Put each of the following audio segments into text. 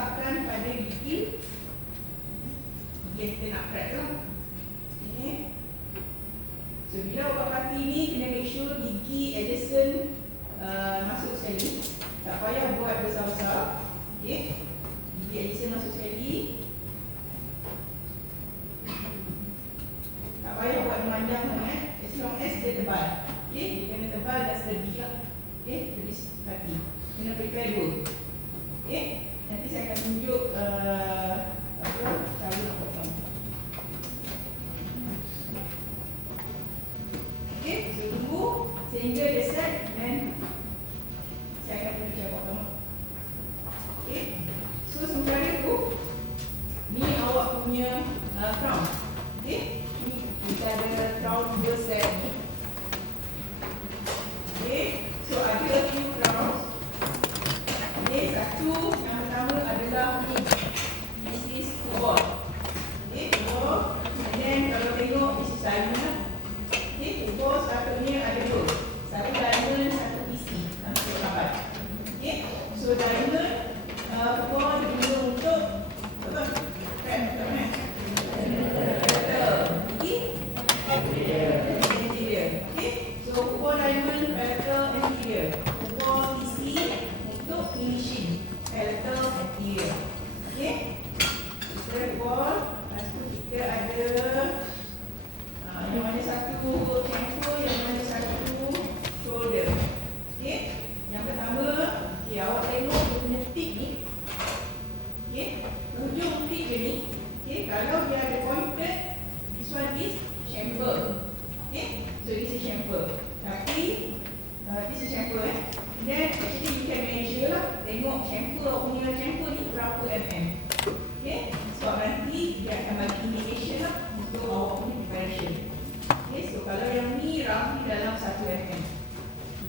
disebabkan pada gigi yang kita nak crack lah. Okay. So bila ubat parti ni kena make sure gigi adjacent masuk sekali. Tak payah buat besar-besar. Okay. Gigi adjacent masuk sekali. Tak payah buat panjang sangat. As long as dia tebal. Okay. Dia kena tebal dan sturdy lah. Okay. Jadi parti kena prepare dulu. Okay. Nanti saya akan tunjuk cara nak potong. Okay. So tunggu sehingga dia set dan saya akan tunjuk cara potong. Okay. So sementara tu ni awak punya crown. Okay. Ni kita ada crown 2 set ni. Okay. So ada a few crowns. Okay. Satu yang pertama adalah ni. This is football. Okay. Football. And then kalau tengok this is diamond. Okay. Football sepatutnya ada dua. Satu diamond, satu PC. Untuk rapat. Okay. So diamond football dia untuk apa? Kan? Betul kan? Interior. Okay. So football diamond, palatal, interior. Football PC untuk finishing. Palatal, interior. Okay. Kita football. Lepas tu kita ada yang mana satu chamfer, yang mana satu shoulder. Okay. Yang pertama, okay, awak tengok dia punya tip ni. Okay. Hujung tip dia ni. Okay. Kalau dia ada pointed, this one is chamfer. Okay. So this is chamfer. Tapi this is chamfer then actually you can measure lah. Tengok chamfer punya chamfer ni berapa mm. Okay. Sebab nanti dia akan bagi indication lah untuk awak punya preparation. Okay. So kalau yang ni roughly dalam 1 mm.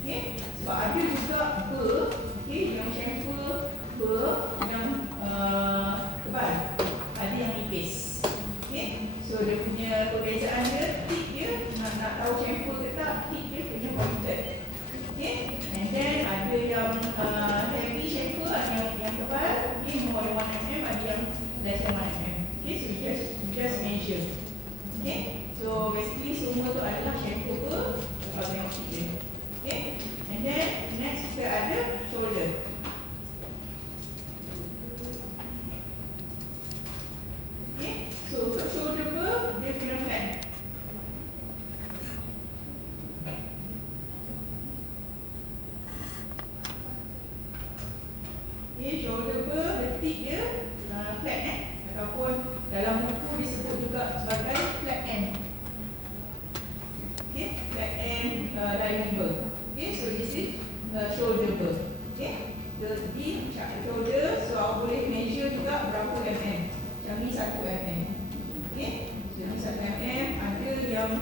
Okay. Sebab ada juga ber, okay, yang chamfer ber yang tebal, ada yang nipis. Okay. So dia punya perbezaan dia, tip dia nak tahu chamfer ke tak, tip dia kena pointed. Okay. And then ada yang heavy chamfer, ada yang tebal, okay, more than 1 mm, ada yang less than 1 mm. Okay. So just measure. Okay. So basically semua tu adalah chamfer ber, kalau tengok tip dia. Okay. And then next kita ada shoulder. Okay. So untuk shoulder ber, dia kena flat. Okay. Shoulder ber, detik dia flat ataupun dalam buku disebut juga sebagai flat end. Okay. Flat end diamond ber. Okay. So this is shoulder ber. Okay. Di shoulder, so awak boleh measure juga berapa mm. Macam ni 1 mm. Okay. So ni 1 mm. Ada yang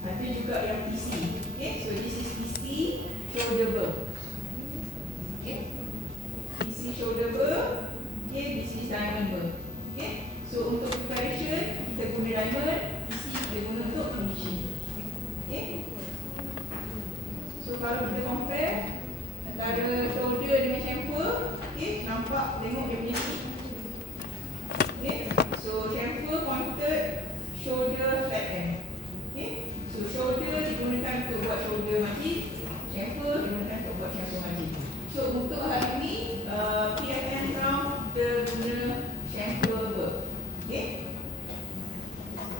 ada juga yang PC. Okay. So this is PC shoulder ber. Okay. PC shoulder ber. Okay. This is diamond ber. Okay. So untuk preparation kita guna diamond, PC kita guna untuk finishing. Okay. So kalau kita compare antara shoulder dengan chamfer, okay, nampak tengok dia punya tip. Okay. So chamfer pointed, shoulder flat end. Okay. So shoulder digunakan untuk buat shoulder majid, chamfer digunakan untuk buat chamfer majid. So untuk hari ini PFN round kita guna chamfer ber. Okay.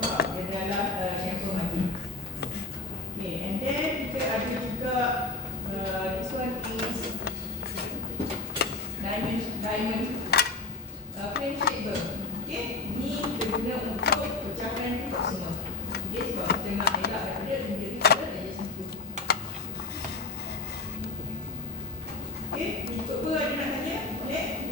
Sebab dia adalah chamfer majid. Okay. And then kita ada juga this one is diamond frame shape ber. Okay. Ni kita guna untuk pecahkan semua. Okay. Sebab kita nak elak daripada menjadi pada adjacent tooth. Okay. Untuk ber ada nak tanya? Okay.